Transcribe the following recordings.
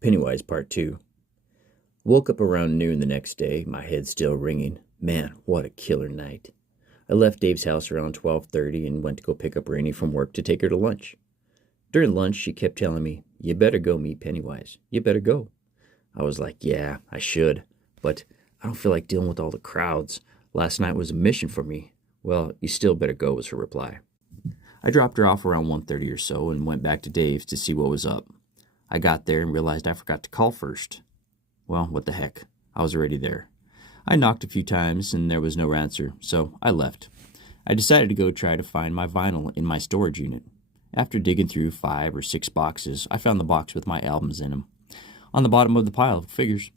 Pennywise Part 2. Woke up around noon the next day, my head still ringing. Man, what a killer night. I left Dave's house around 12:30 and went to go pick up Rainey from work to take her to lunch. During lunch, she kept telling me, "You better go meet Pennywise. You better go." I was like, yeah, I should, but I don't feel like dealing with all the crowds. Last night was a mission for me. Well, you still better go, was her reply. I dropped her off around 1:30 or so and went back to Dave's to see what was up. I got there and realized I forgot to call first. Well, what the heck. I was already there. I knocked a few times and there was no answer, so I left. I decided to go try to find my vinyl in my storage unit. After digging through 5 or 6 boxes, I found the box with my albums in them. On the bottom of the pile, figures.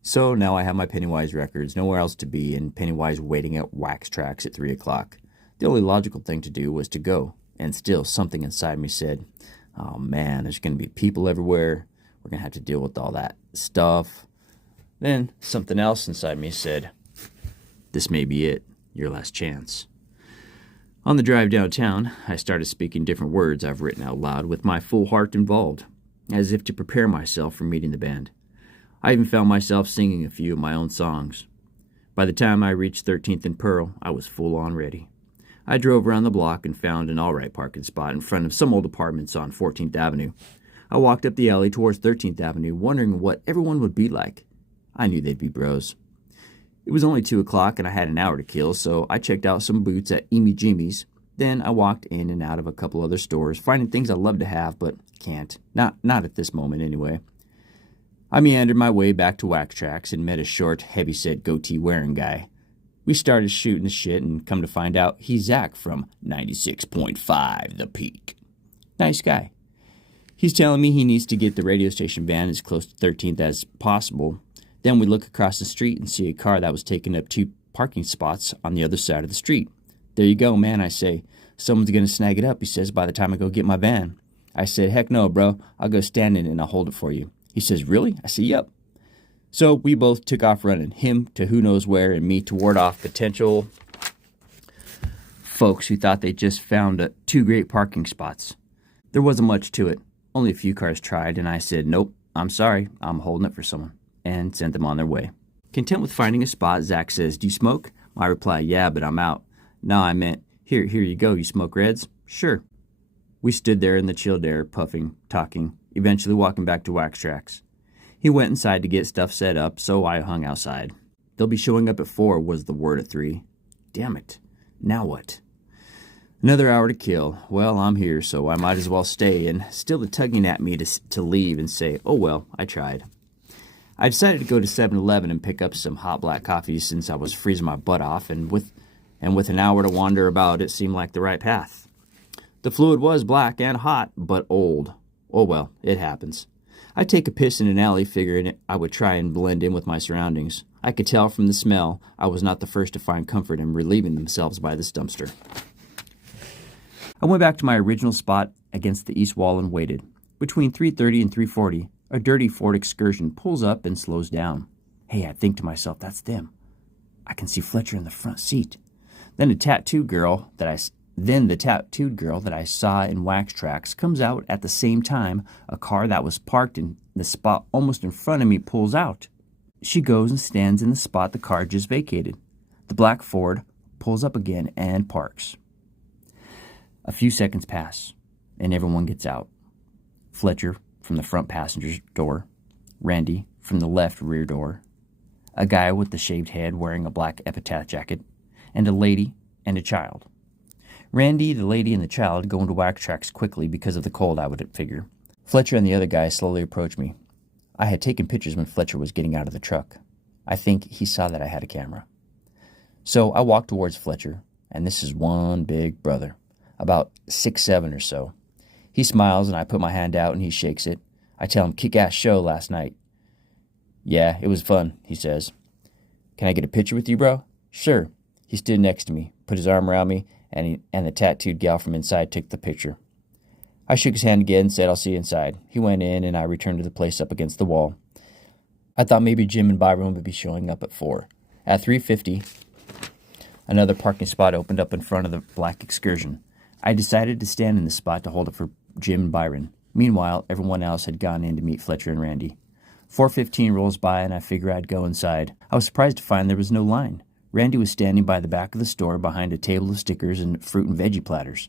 So now I have my Pennywise records, nowhere else to be, and Pennywise waiting at Wax Tracks at 3 o'clock. The only logical thing to do was to go, and still something inside me said, oh man, there's going to be people everywhere. We're going to have to deal with all that stuff. Then something else inside me said, this may be it, your last chance. On the drive downtown, I started speaking different words I've written out loud with my full heart involved, as if to prepare myself for meeting the band. I even found myself singing a few of my own songs. By the time I reached 13th and Pearl, I was full on ready. I drove around the block and found an alright parking spot in front of some old apartments on 14th Avenue. I walked up the alley towards 13th Avenue, wondering what everyone would be like. I knew they'd be bros. It was only 2 o'clock and I had an hour to kill, so I checked out some boots at Amy Jimmy's. Then I walked in and out of a couple other stores, finding things I'd love to have, but can't. Not at this moment, anyway. I meandered my way back to Wax Tracks and met a short, heavy-set goatee-wearing guy. We started shooting the shit and come to find out he's Zach from 96.5 The Peak. Nice guy. He's telling me he needs to get the radio station van as close to 13th as possible. Then we look across the street and see a car that was taking up 2 parking spots on the other side of the street. There you go, man, I say. Someone's going to snag it up, he says, by the time I go get my van. I said, heck no, bro. I'll go stand in it and I'll hold it for you. He says, really? I say, yep. So we both took off running, him to who knows where and me to ward off potential folks who thought they just found 2 great parking spots. There wasn't much to it. Only a few cars tried, and I said, nope, I'm sorry, I'm holding it for someone, and sent them on their way. Content with finding a spot, Zach says, do you smoke? I reply, yeah, but I'm out. No, I meant, here you go, you smoke reds? Sure. We stood there in the chilled air, puffing, talking, eventually walking back to Wax Tracks. He went inside to get stuff set up, so I hung outside. They'll be showing up at 4 was the word at 3. Damn it. Now what? Another hour to kill. Well, I'm here, so I might as well stay, and still tugging at me to leave and say, oh well, I tried. I decided to go to 7-Eleven and pick up some hot black coffee since I was freezing my butt off, and with an hour to wander about, it seemed like the right path. The fluid was black and hot, but old. Oh well, it happens. I'd take a piss in an alley, figuring I would try and blend in with my surroundings. I could tell from the smell I was not the first to find comfort in relieving themselves by this dumpster. I went back to my original spot against the east wall and waited. Between 3:30 and 3:40, a dirty Ford Excursion pulls up and slows down. Hey, I think to myself, that's them. I can see Fletcher in the front seat. Then the tattooed girl that I saw in Wax Tracks comes out at the same time. A car that was parked in the spot almost in front of me pulls out. She goes and stands in the spot the car just vacated. The black Ford pulls up again and parks. A few seconds pass, and everyone gets out. Fletcher from the front passenger's door, Randy from the left rear door, a guy with the shaved head wearing a black epitaph jacket, and a lady and a child. Randy, the lady, and the child go into Wax Tracks quickly because of the cold, I would figure. Fletcher and the other guy slowly approach me. I had taken pictures when Fletcher was getting out of the truck. I think he saw that I had a camera. So I walk towards Fletcher, and this is one big brother, about 6'7" or so. He smiles, and I put my hand out, and he shakes it. I tell him, kick-ass show last night. Yeah, it was fun, he says. Can I get a picture with you, bro? Sure. He stood next to me, put his arm around me, and the tattooed gal from inside took the picture. I shook his hand again and said, I'll see you inside. He went in, and I returned to the place up against the wall. I thought maybe Jim and Byron would be showing up at 4. At 3:50, another parking spot opened up in front of the black Excursion. I decided to stand in the spot to hold it for Jim and Byron. Meanwhile, everyone else had gone in to meet Fletcher and Randy. 4:15 rolls by and I figure I'd go inside. I was surprised to find there was no line. Randy was standing by the back of the store behind a table of stickers and fruit and veggie platters,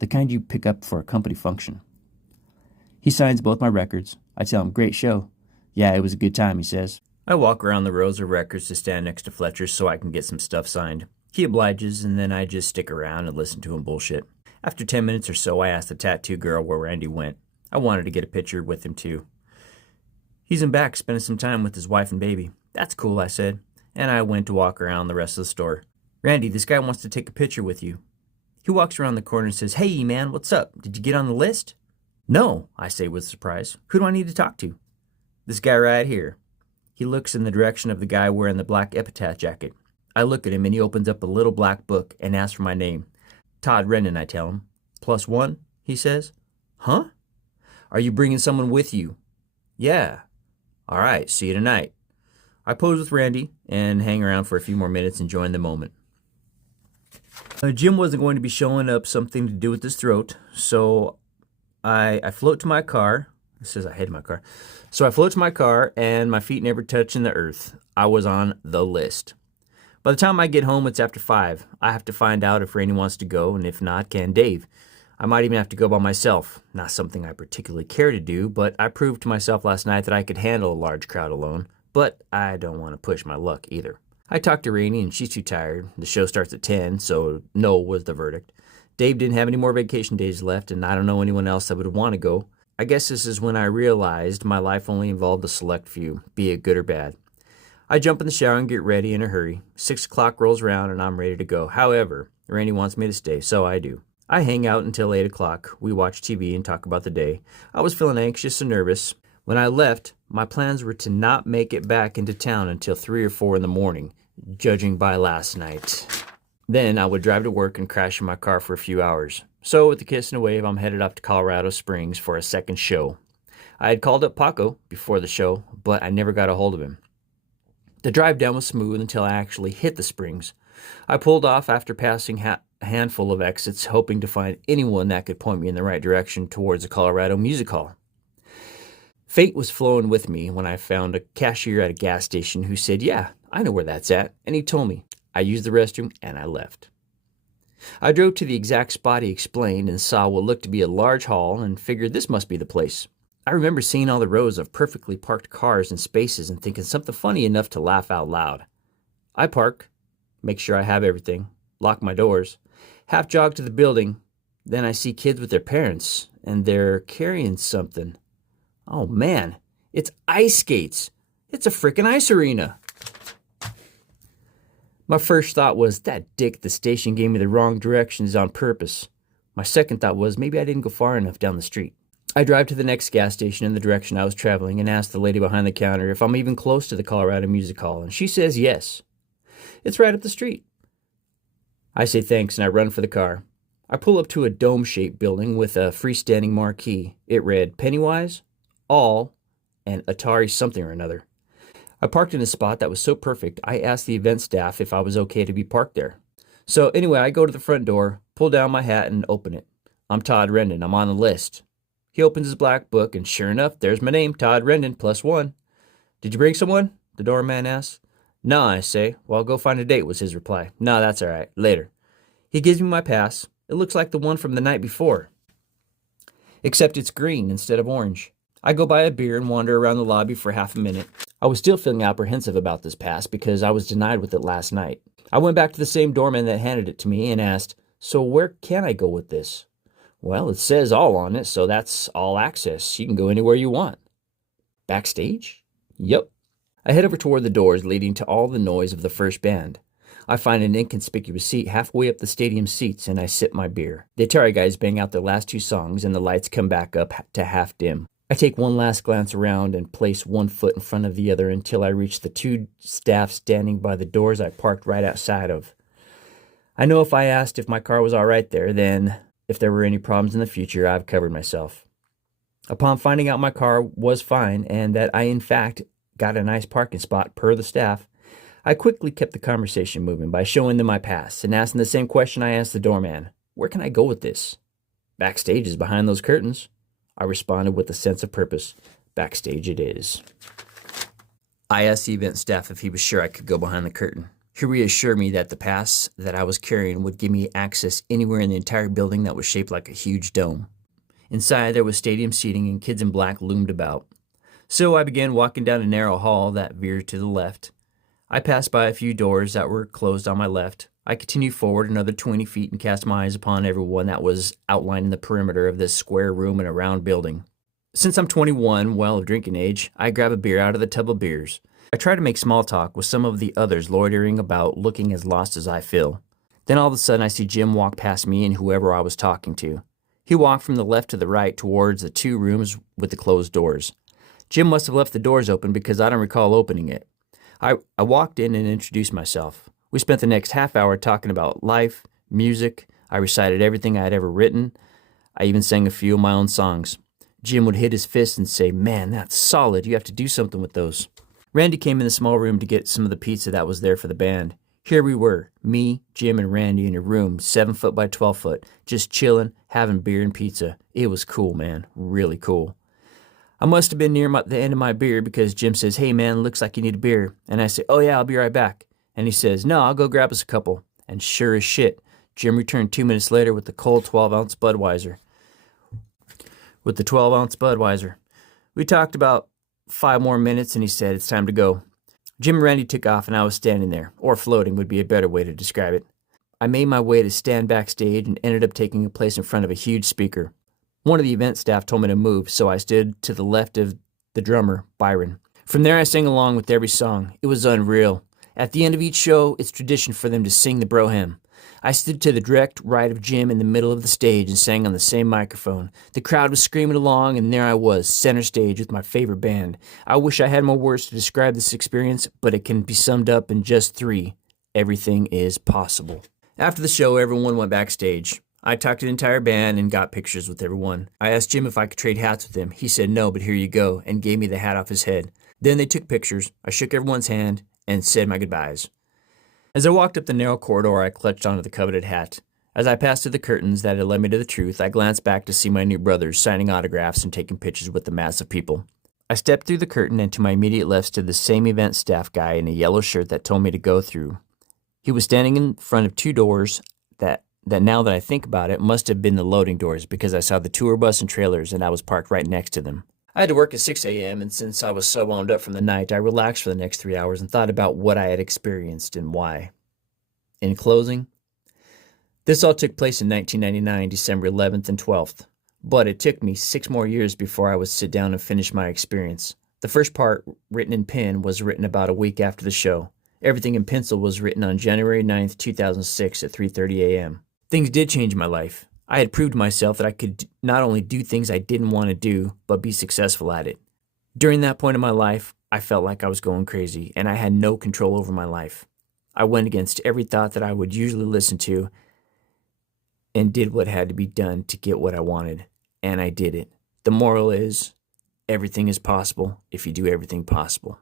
the kind you pick up for a company function. He signs both my records. I tell him, "Great show." "Yeah, it was a good time," he says. I walk around the rows of records to stand next to Fletcher's so I can get some stuff signed. He obliges, and then I just stick around and listen to him bullshit. After 10 minutes or so, I asked the tattoo girl where Randy went. I wanted to get a picture with him, too. "He's in back spending some time with his wife and baby." "That's cool," I said, and I went to walk around the rest of the store. "Randy, this guy wants to take a picture with you." He walks around the corner and says, "Hey, man, what's up? Did you get on the list?" "No," I say with surprise. "Who do I need to talk to?" "This guy right here." He looks in the direction of the guy wearing the black epitaph jacket. I look at him, and he opens up a little black book and asks for my name. "Todd Rendon," I tell him. "+1, he says. "Huh? Are you bringing someone with you?" "Yeah." "All right, see you tonight." I pose with Randy and hang around for a few more minutes enjoying the moment. Jim wasn't going to be showing up something to do with his throat, so I float to my car. It says I hate my car. So I float to my car, and my feet never touching the earth. I was on the list. By the time I get home, it's after 5. I have to find out if Randy wants to go, and if not, can Dave. I might even have to go by myself. Not something I particularly care to do, but I proved to myself last night that I could handle a large crowd alone. But I don't want to push my luck either. I talked to Rainey, and she's too tired. The show starts at 10, so no was the verdict. Dave didn't have any more vacation days left, and I don't know anyone else that would want to go. I guess this is when I realized my life only involved a select few, be it good or bad. I jump in the shower and get ready in a hurry. 6 o'clock rolls around and I'm ready to go. However, Randy wants me to stay, so I do. I hang out until 8 o'clock. We watch TV and talk about the day. I was feeling anxious and nervous. When I left, my plans were to not make it back into town until 3 or 4 in the morning, judging by last night. Then I would drive to work and crash in my car for a few hours. So with a kiss and a wave, I'm headed up to Colorado Springs for a second show. I had called up Paco before the show, but I never got a hold of him. The drive down was smooth until I actually hit the Springs. I pulled off after passing a handful of exits, hoping to find anyone that could point me in the right direction towards the Colorado Music Hall. Fate was flowing with me when I found a cashier at a gas station who said, "Yeah, I know where that's at," and he told me. I used the restroom and I left. I drove to the exact spot he explained and saw what looked to be a large hall and figured this must be the place. I remember seeing all the rows of perfectly parked cars and spaces and thinking something funny enough to laugh out loud. I park, make sure I have everything, lock my doors, half jog to the building. Then I see kids with their parents, and they're carrying something. Oh man, it's ice skates. It's a frickin' ice arena. My first thought was, that dick at the station gave me the wrong directions on purpose. My second thought was, maybe I didn't go far enough down the street. I drive to the next gas station in the direction I was traveling and ask the lady behind the counter if I'm even close to the Colorado Music Hall, and she says yes. It's right up the street. I say thanks and I run for the car. I pull up to a dome-shaped building with a freestanding marquee. It read, Pennywise, All, and Atari something or another. I parked in a spot that was so perfect, I asked the event staff if I was okay to be parked there. So anyway, I go to the front door, pull down my hat, and open it. I'm Todd Rendon. I'm on the list. He opens his black book, and sure enough, there's my name, Todd Rendon, +1. "Did you bring someone?" the doorman asks. "No," I say. "Well, go find a date," was his reply. "No, that's all right. Later." He gives me my pass. It looks like the one from the night before, except it's green instead of orange. I go buy a beer and wander around the lobby for half a minute. I was still feeling apprehensive about this pass because I was denied with it last night. I went back to the same doorman that handed it to me and asked, "So where can I go with this?" "Well, it says all on it, so that's all access. You can go anywhere you want." "Backstage?" "Yep." I head over toward the doors leading to all the noise of the first band. I find an inconspicuous seat halfway up the stadium seats and I sip my beer. The Atari guys bang out their last 2 songs and the lights come back up to half dim. I take one last glance around and place one foot in front of the other until I reach the 2 staff standing by the doors I parked right outside of. I know if I asked if my car was all right there, then if there were any problems in the future, I've covered myself. Upon finding out my car was fine and that I in fact got a nice parking spot per the staff, I quickly kept the conversation moving by showing them my pass and asking the same question I asked the doorman. "Where can I go with this?" "Backstage is behind those curtains." I responded with a sense of purpose. Backstage it is. I asked the event staff if he was sure I could go behind the curtain. He reassured me that the pass that I was carrying would give me access anywhere in the entire building that was shaped like a huge dome. Inside, there was stadium seating and kids in black loomed about. So I began walking down a narrow hall that veered to the left. I passed by a few doors that were closed on my left. I continued forward another 20 feet and cast my eyes upon everyone that was outlined in the perimeter of this square room and a round building. Since I'm 21, well of drinking age, I grab a beer out of the tub of beers. I try to make small talk with some of the others loitering about, looking as lost as I feel. Then all of a sudden I see Jim walk past me and whoever I was talking to. He walked from the left to the right towards the two rooms with the closed doors. Jim must have left the doors open because I don't recall opening it. I walked in and introduced myself. We spent the next half hour talking about life, music. I recited everything I had ever written. I even sang a few of my own songs. Jim would hit his fist and say, "Man, that's solid. You have to do something with those." Randy came in the small room to get some of the pizza that was there for the band. Here we were, me, Jim, and Randy in a room 7 foot by 12 foot, just chilling, having beer and pizza. It was cool, man. Really cool. I must have been near the end of my beer because Jim says, "Hey, man, looks like you need a beer." And I say, "Oh, yeah, I'll be right back." And he says, "No, I'll go grab us a couple." And sure as shit, Jim returned 2 minutes later with the cold 12-ounce Budweiser. We talked about 5 more minutes and he said, "It's time to go." Jim and Randy took off and I was standing there, or floating would be a better way to describe it. I made my way to stand backstage and ended up taking a place in front of a huge speaker. One of the event staff told me to move, so I stood to the left of the drummer, Byron. From there I sang along with every song. It was unreal. At the end of each show, it's tradition for them to sing the bro hymn. I stood to the direct right of Jim in the middle of the stage and sang on the same microphone. The crowd was screaming along, and there I was, center stage with my favorite band. I wish I had more words to describe this experience, but it can be summed up in just 3. Everything is possible. After the show, everyone went backstage. I talked to the entire band and got pictures with everyone. I asked Jim if I could trade hats with him. He said no, but here you go, and gave me the hat off his head. Then they took pictures. I shook everyone's hand and said my goodbyes. As I walked up the narrow corridor, I clutched onto the coveted hat. As I passed through the curtains that had led me to the truth, I glanced back to see my new brothers signing autographs and taking pictures with the mass of people. I stepped through the curtain, and to my immediate left stood the same event staff guy in a yellow shirt that told me to go through. He was standing in front of 2 doors that now that I think about it, must have been the loading doors because I saw the tour bus and trailers and I was parked right next to them. I had to work at 6 a.m. and since I was so wound up from the night, I relaxed for the next 3 hours and thought about what I had experienced and why. In closing, this all took place in 1999, December 11th and 12th, but it took me 6 more years before I would sit down and finish my experience. The first part, written in pen, was written about a week after the show. Everything in pencil was written on January 9th, 2006 at 3:30 a.m. Things did change my life. I had proved to myself that I could not only do things I didn't want to do, but be successful at it. During that point in my life, I felt like I was going crazy, and I had no control over my life. I went against every thought that I would usually listen to and did what had to be done to get what I wanted, and I did it. The moral is, everything is possible if you do everything possible.